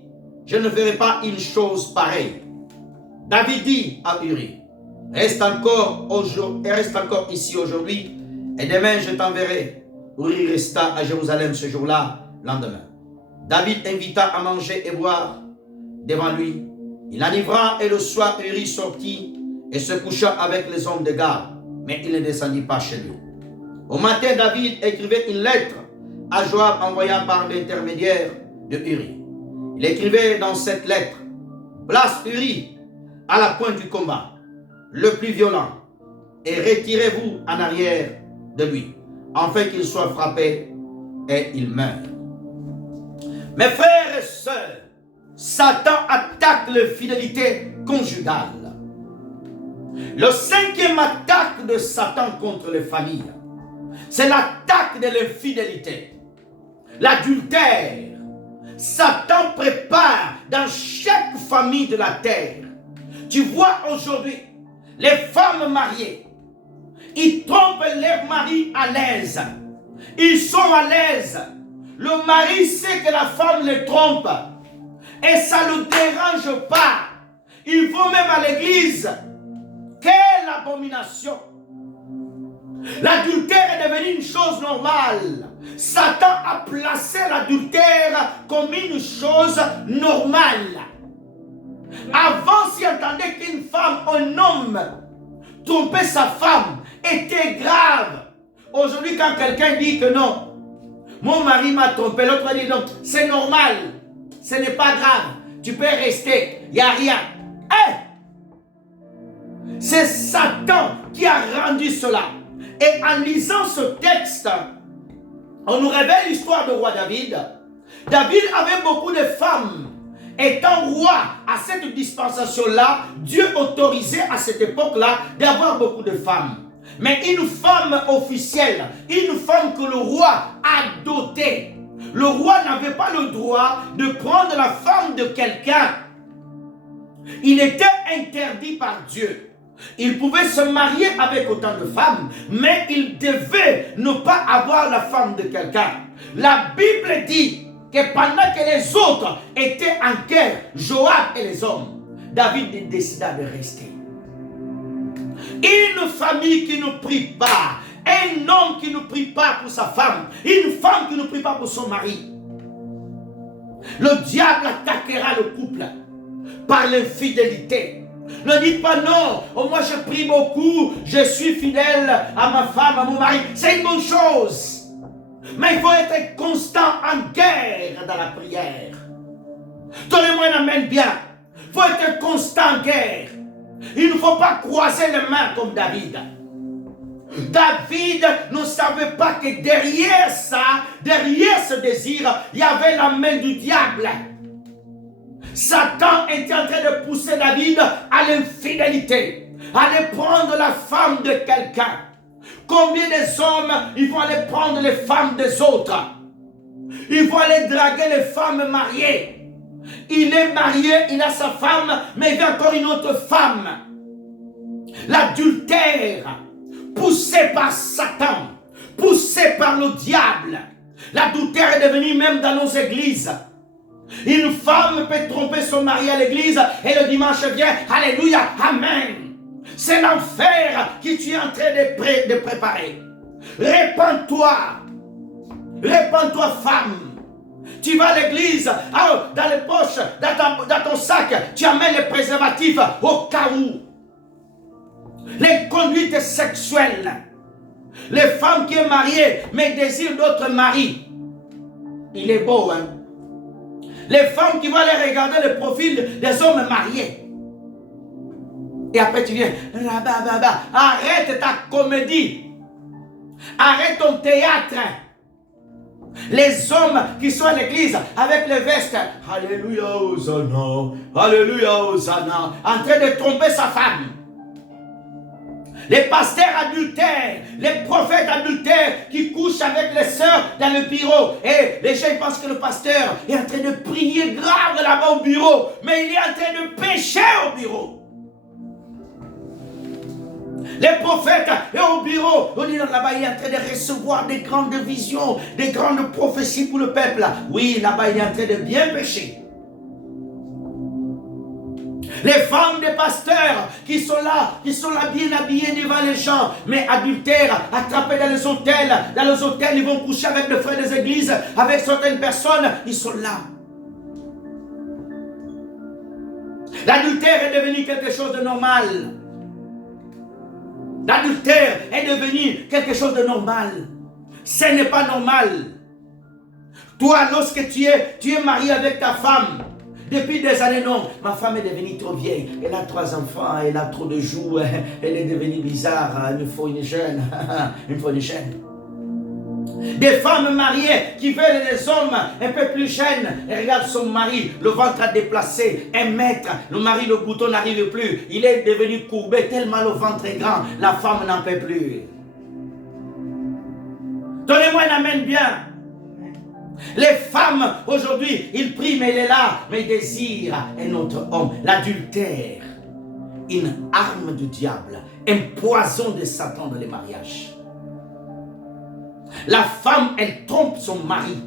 je ne ferai pas une chose pareille. David dit à Uri, reste encore ici aujourd'hui, et demain je t'enverrai. Uri resta à Jérusalem ce jour-là, lendemain. David invita à manger et boire devant lui. Il enivra et le soir Uri sortit et se coucha avec les hommes de garde, mais il ne descendit pas chez lui. Au matin, David écrivait une lettre à Joab envoyée par l'intermédiaire de Uri. Il écrivait dans cette lettre, place Uri à la pointe du combat, le plus violent, et retirez-vous en arrière de lui, afin qu'il soit frappé et il meure. Mes frères et sœurs, Satan attaque la fidélité conjugale. Le cinquième attaque de Satan contre les familles, c'est l'attaque de l'infidélité, l'adultère. Satan prépare dans chaque famille de la terre. Tu vois aujourd'hui, les femmes mariées, ils trompent leur mari à l'aise. Ils sont à l'aise. Le mari sait que la femme le trompe. Et ça ne le dérange pas. Ils vont même à l'église. Quelle abomination! L'adultère est devenu une chose normale. Satan a placé l'adultère comme une chose normale. Avant, s'il entendait qu'une femme, un homme, trompait sa femme, était grave. Aujourd'hui, quand quelqu'un dit que non, mon mari m'a trompé, l'autre va dire non, c'est normal, ce n'est pas grave, tu peux rester, il n'y a rien. C'est Satan qui a rendu cela. Et en lisant ce texte, on nous révèle l'histoire du roi David. David avait beaucoup de femmes. Étant roi à cette dispensation-là, Dieu autorisait à cette époque-là d'avoir beaucoup de femmes. Mais une femme officielle, une femme que le roi a dotée, le roi n'avait pas le droit de prendre la femme de quelqu'un. Il était interdit par Dieu. Il pouvait se marier avec autant de femmes, mais il devait ne pas avoir la femme de quelqu'un. La Bible dit que pendant que les autres étaient en guerre, Joab et les hommes, David décida de rester. Une famille qui ne prie pas, un homme qui ne prie pas pour sa femme, une femme qui ne prie pas pour son mari, le diable attaquera le couple par l'infidélité. Ne dites pas non, oh, moi je prie beaucoup, je suis fidèle à ma femme, à mon mari. C'est une bonne chose. Mais il faut être constant en guerre dans la prière. Donnez-moi un amen bien. Il faut être constant en guerre. Il ne faut pas croiser les mains comme David. David ne savait pas que derrière ça, derrière ce désir, il y avait la main du diable. Satan était en train de pousser David à l'infidélité, à aller prendre la femme de quelqu'un. Combien des hommes, ils vont aller prendre les femmes des autres. Ils vont aller draguer les femmes mariées. Il est marié, il a sa femme, mais il veut encore une autre femme. L'adultère, poussé par Satan, poussé par le diable. L'adultère est devenu même dans nos églises. Une femme peut tromper son mari à l'église et le dimanche vient, alléluia, amen. C'est l'enfer que tu es en train de préparer. Répands-toi. Répands-toi, femme. Tu vas à l'église, dans les poches, dans ton sac, tu amènes les préservatifs au cas où. Les conduites sexuelles. Les femmes qui sont mariées mais désirent d'autres maris. Il est beau, hein? Les femmes qui vont aller regarder le profil des hommes mariés. Et après tu viens, arrête ta comédie. Arrête ton théâtre. Les hommes qui sont à l'église avec les vestes, alléluia, Hosanna, alléluia, Hosanna, en train de tromper sa femme. Les pasteurs adultères, les prophètes adultères qui couchent avec les sœurs dans le bureau. Et les gens pensent que le pasteur est en train de prier grave là-bas au bureau, mais il est en train de pécher au bureau. Les prophètes et au bureau, on dit là-bas il est en train de recevoir des grandes visions, des grandes prophéties pour le peuple. Oui, là-bas il est en train de bien pécher. Les femmes des pasteurs qui sont là bien habillées devant les gens, mais adultères, attrapés dans les hôtels. Dans les hôtels, ils vont coucher avec les frères des églises, avec certaines personnes, ils sont là. L'adultère est devenu quelque chose de normal. L'adultère est devenu quelque chose de normal. Ce n'est pas normal. Toi, lorsque tu es marié avec ta femme, depuis des années, non, ma femme est devenue trop vieille. Elle a 3 enfants, elle a trop de joues, elle est devenue bizarre, il me faut une jeune. Il me faut une jeune. Des femmes mariées qui veulent les hommes un peu plus jeunes. Elle regarde son mari, le ventre a déplacé 1 mètre. Le mari, le bouton n'arrive plus. Il est devenu courbé tellement le ventre est grand. La femme n'en peut plus. Donnez-moi un amen bien. Les femmes, aujourd'hui, ils prient, mais il est là, mais ils désirent un autre homme. L'adultère, une arme du diable, un poison de Satan dans les mariages. La femme, elle trompe son mari.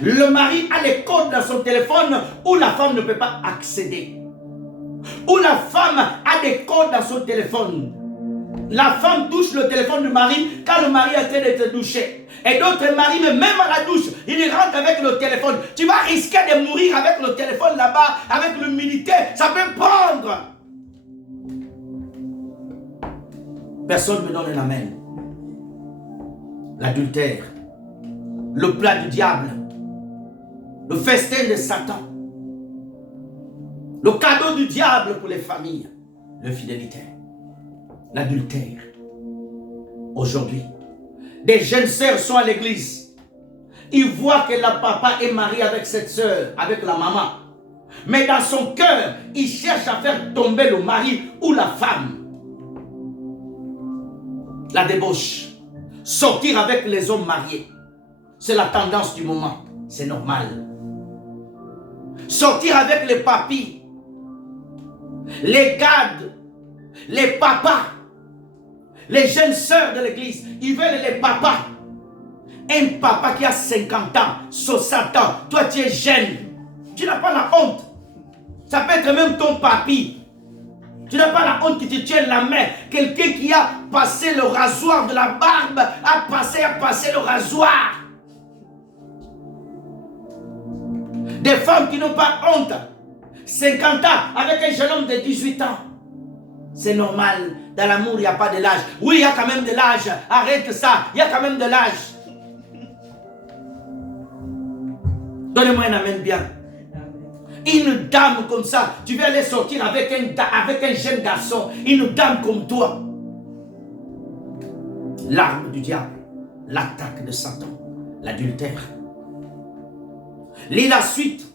Le mari a les codes dans son téléphone où la femme ne peut pas accéder. Où la femme a des codes dans son téléphone. La femme touche le téléphone du mari quand le mari est en train de se doucher. Et d'autres maris, même à la douche, ils rentrent avec le téléphone. Tu vas risquer de mourir avec le téléphone là-bas, avec le militaire. Ça peut prendre. Personne ne me donne un amen. L'adultère, le plat du diable, le festin de Satan, le cadeau du diable pour les familles, l'infidélité, l'adultère. Aujourd'hui, des jeunes sœurs sont à l'église. Ils voient que le papa est marié avec cette sœur, avec la maman. Mais dans son cœur, il cherche à faire tomber le mari ou la femme. La débauche. Sortir avec les hommes mariés. C'est la tendance du moment. C'est normal. Sortir avec les papis. les gardes, les papas, les jeunes sœurs de l'église, ils veulent les papas. Un papa qui a 50 ans, 60 ans, toi tu es jeune, tu n'as pas la honte. Ça peut être même ton papy. Tu n'as pas la honte que tu tiennes la main. Quelqu'un qui a passé le rasoir de la barbe, a passé le rasoir. Des femmes qui n'ont pas honte. 50 ans avec un jeune homme de 18 ans. C'est normal. Dans l'amour, il n'y a pas de l'âge. Oui, il y a quand même de l'âge. Arrête ça. Il y a quand même de l'âge. Donnez-moi un amen bien. Une dame comme ça, tu vas aller sortir avec un jeune garçon. Une dame comme toi. L'arme du diable. L'attaque de Satan. L'adultère. Lis la suite.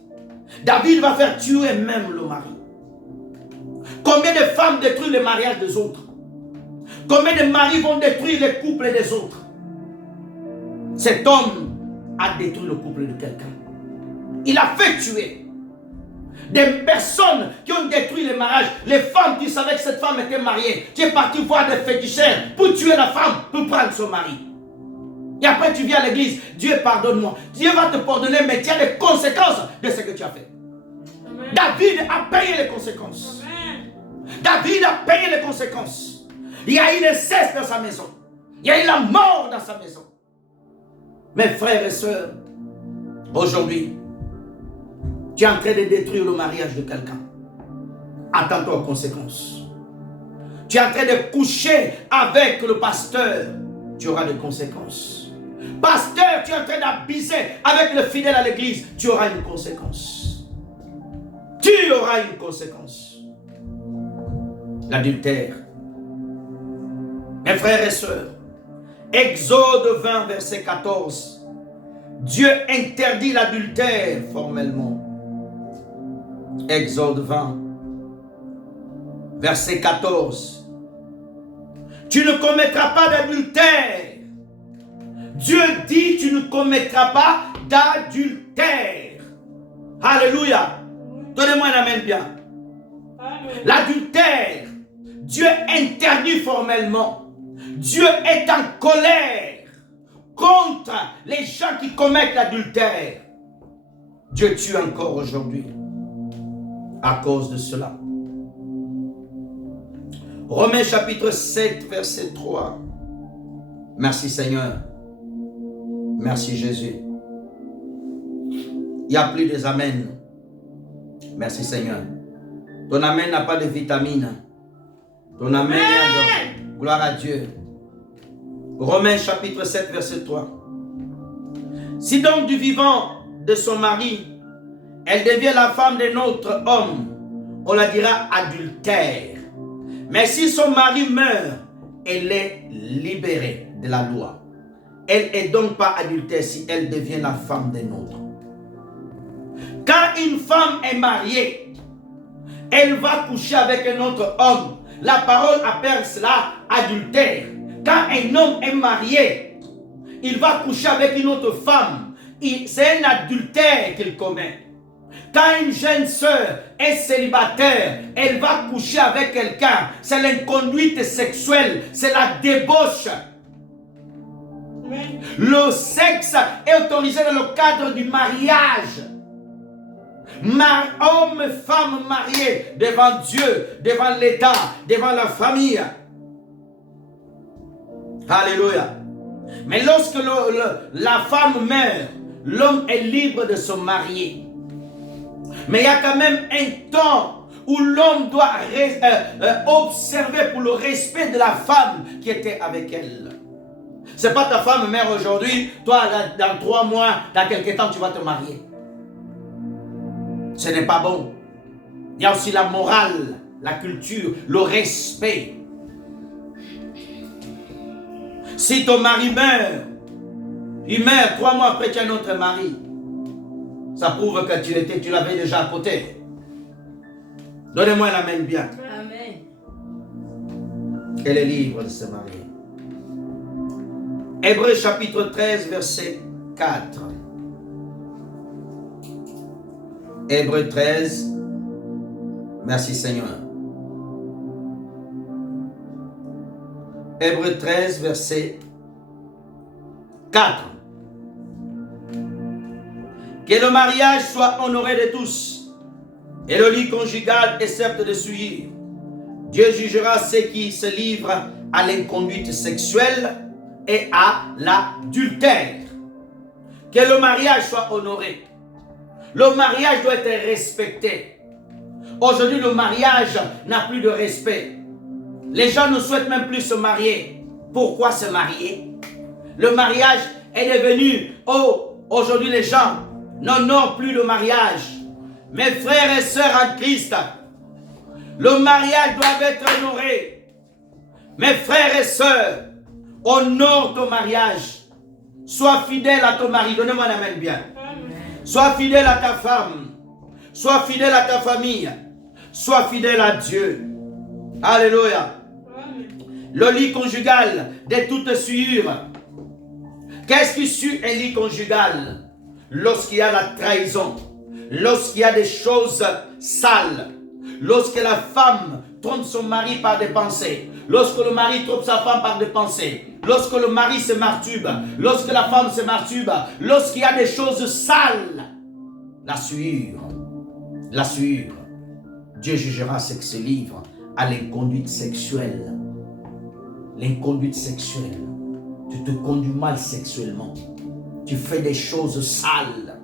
David va faire tuer même le mari. Combien de femmes détruisent le mariage des autres? Combien de maris vont détruire les couples des autres? Cet homme a détruit le couple de quelqu'un. Il a fait tuer des personnes qui ont détruit le mariage. Les femmes qui savaient que cette femme était mariée. Tu es parti voir des féticheurs pour tuer la femme, pour prendre son mari. Et après tu viens à l'église. Dieu pardonne-moi. Dieu va te pardonner, mais tu as les conséquences de ce que tu as fait. Amen. David a payé les conséquences. Amen. David a payé les conséquences. Il y a eu le cesse dans sa maison. Il y a eu la mort dans sa maison. Mes frères et sœurs, aujourd'hui, tu es en train de détruire le mariage de quelqu'un. Attends-toi aux conséquences. Tu es en train de coucher avec le pasteur. Tu auras des conséquences. Pasteur, tu es en train d'abuser avec le fidèle à l'église. Tu auras une conséquence. Tu auras une conséquence. L'adultère. Mes frères et sœurs, Exode 20, verset 14. Dieu interdit l'adultère formellement. Exode 20, verset 14. Tu ne commettras pas d'adultère. Dieu dit, tu ne commettras pas d'adultère. Alléluia. Donnez-moi un amen bien. L'adultère, Dieu interdit formellement. Dieu est en colère contre les gens qui commettent l'adultère. Dieu tue encore aujourd'hui à cause de cela. Romains chapitre 7, verset 3. Merci Seigneur. Merci Jésus. Il n'y a plus des amens. Merci Seigneur. Ton amen n'a pas de vitamine. Ton amen est de gloire à Dieu. Romains chapitre 7, verset 3. Si donc du vivant de son mari, elle devient la femme d'un autre homme, on la dira adultère. Mais si son mari meurt, elle est libérée de la loi. Elle n'est donc pas adultère si elle devient la femme d'un autre. Quand une femme est mariée, elle va coucher avec un autre homme. La parole appelle cela adultère. Quand un homme est marié, il va coucher avec une autre femme. C'est un adultère qu'il commet. Quand une jeune sœur est célibataire, elle va coucher avec quelqu'un. C'est l'inconduite sexuelle, c'est la débauche. Amen. Le sexe est autorisé dans le cadre du mariage. Homme et femme mariés devant Dieu, devant l'État, devant la famille. Alléluia. Mais lorsque la femme meurt, l'homme est libre de se marier. Mais il y a quand même un temps où l'homme doit observer pour le respect de la femme qui était avec elle. C'est pas ta femme meurt aujourd'hui, toi dans 3 mois, dans quelques temps tu vas te marier. Ce n'est pas bon. Il y a aussi la morale, la culture, le respect. Si ton mari meurt, il meurt 3 mois après tu as un autre mari. Ça prouve que tu l'avais déjà à côté. Donnez-moi la main bien. Amen. Elle est libre de se marier. Hébreux chapitre 13, verset 4. Hébreux 13. Merci Seigneur. Hébreux 13, verset 4. Que le mariage soit honoré de tous, et le lit conjugal accepte de suivre. Dieu jugera ceux qui se livrent à l'inconduite sexuelle et à l'adultère. Que le mariage soit honoré. Le mariage doit être respecté. Aujourd'hui, le mariage n'a plus de respect. Les gens ne souhaitent même plus se marier. Pourquoi se marier? Le mariage est devenu, aujourd'hui les gens n'honorent plus le mariage. Mes frères et sœurs en Christ, le mariage doit être honoré. Mes frères et sœurs, honore ton mariage. Sois fidèle à ton mari. Donnez-moi la main bien. Sois fidèle à ta femme. Sois fidèle à ta famille. Sois fidèle à Dieu. Alléluia. Le lit conjugal de toute souillure. Qu'est-ce qui suit un lit conjugal? Lorsqu'il y a la trahison. Lorsqu'il y a des choses sales. Lorsque la femme trompe son mari par des pensées. Lorsque le mari trompe sa femme par des pensées. Lorsque le mari se masturbe. Lorsque la femme se masturbe. Lorsqu'il y a des choses sales. La souillure. La souillure. Dieu jugera ceux qui se livrent à l'inconduite sexuelle. L'inconduite sexuelle. Tu te conduis mal sexuellement. Tu fais des choses sales.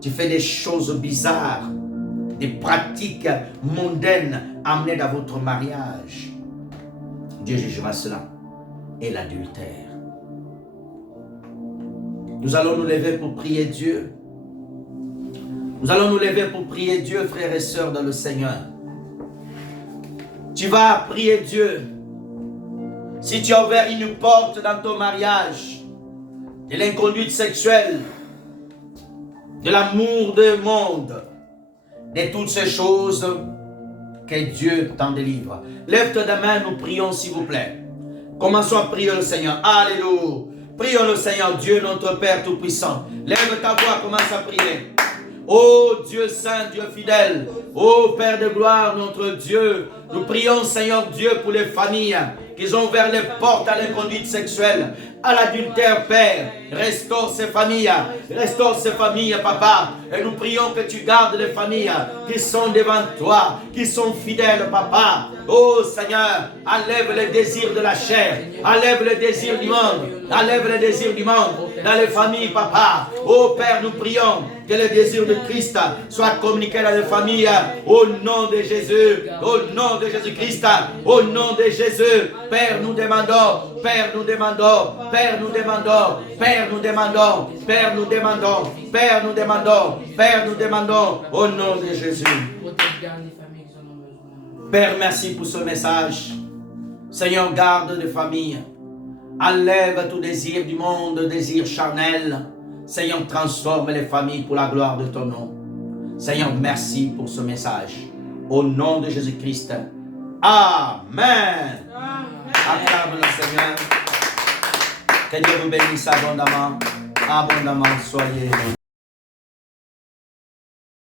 Tu fais des choses bizarres. Des pratiques mondaines amenées dans votre mariage. Dieu jugera cela. Et l'adultère. Nous allons nous lever pour prier Dieu. Nous allons nous lever pour prier Dieu, frères et sœurs, dans le Seigneur. Tu vas prier Dieu. Si tu as ouvert une porte dans ton mariage, de l'inconduite sexuelle, de l'amour du monde, de toutes ces choses, que Dieu t'en délivre. Lève-toi de main, nous prions s'il vous plaît. Commençons à prier le Seigneur. Alléluia. Prions le Seigneur, Dieu notre Père Tout-Puissant. Lève ta voix, commence à prier. Ô Dieu Saint, Dieu fidèle, ô Père de gloire, notre Dieu, nous prions Seigneur Dieu pour les familles qui ont ouvert les portes à l'inconduite sexuelle, à l'adultère, Père. Restaure ces familles, Papa. Et nous prions que tu gardes les familles qui sont devant toi, qui sont fidèles, Papa. Oh Seigneur, enlève les désirs de la chair, enlève les désirs du monde, enlève les désirs du monde dans les familles, Papa. Oh Père, nous prions que le désir de Christ soit communiqué dans les familles au nom de Jésus, au nom de Jésus-Christ, au nom de Jésus. Père, nous demandons, Père, nous demandons, Père, nous demandons, Père, nous demandons, Père, nous demandons, Père, nous demandons, Père, nous demandons, au nom de Jésus. Père, merci pour ce message. Seigneur, garde les familles. Enlève tout désir du monde, désir charnel. Seigneur, transforme les familles pour la gloire de ton nom. Seigneur, merci pour ce message. Au nom de Jésus-Christ. Amen. Acclame le Seigneur. Que Dieu vous bénisse abondamment. Abondamment, soyez.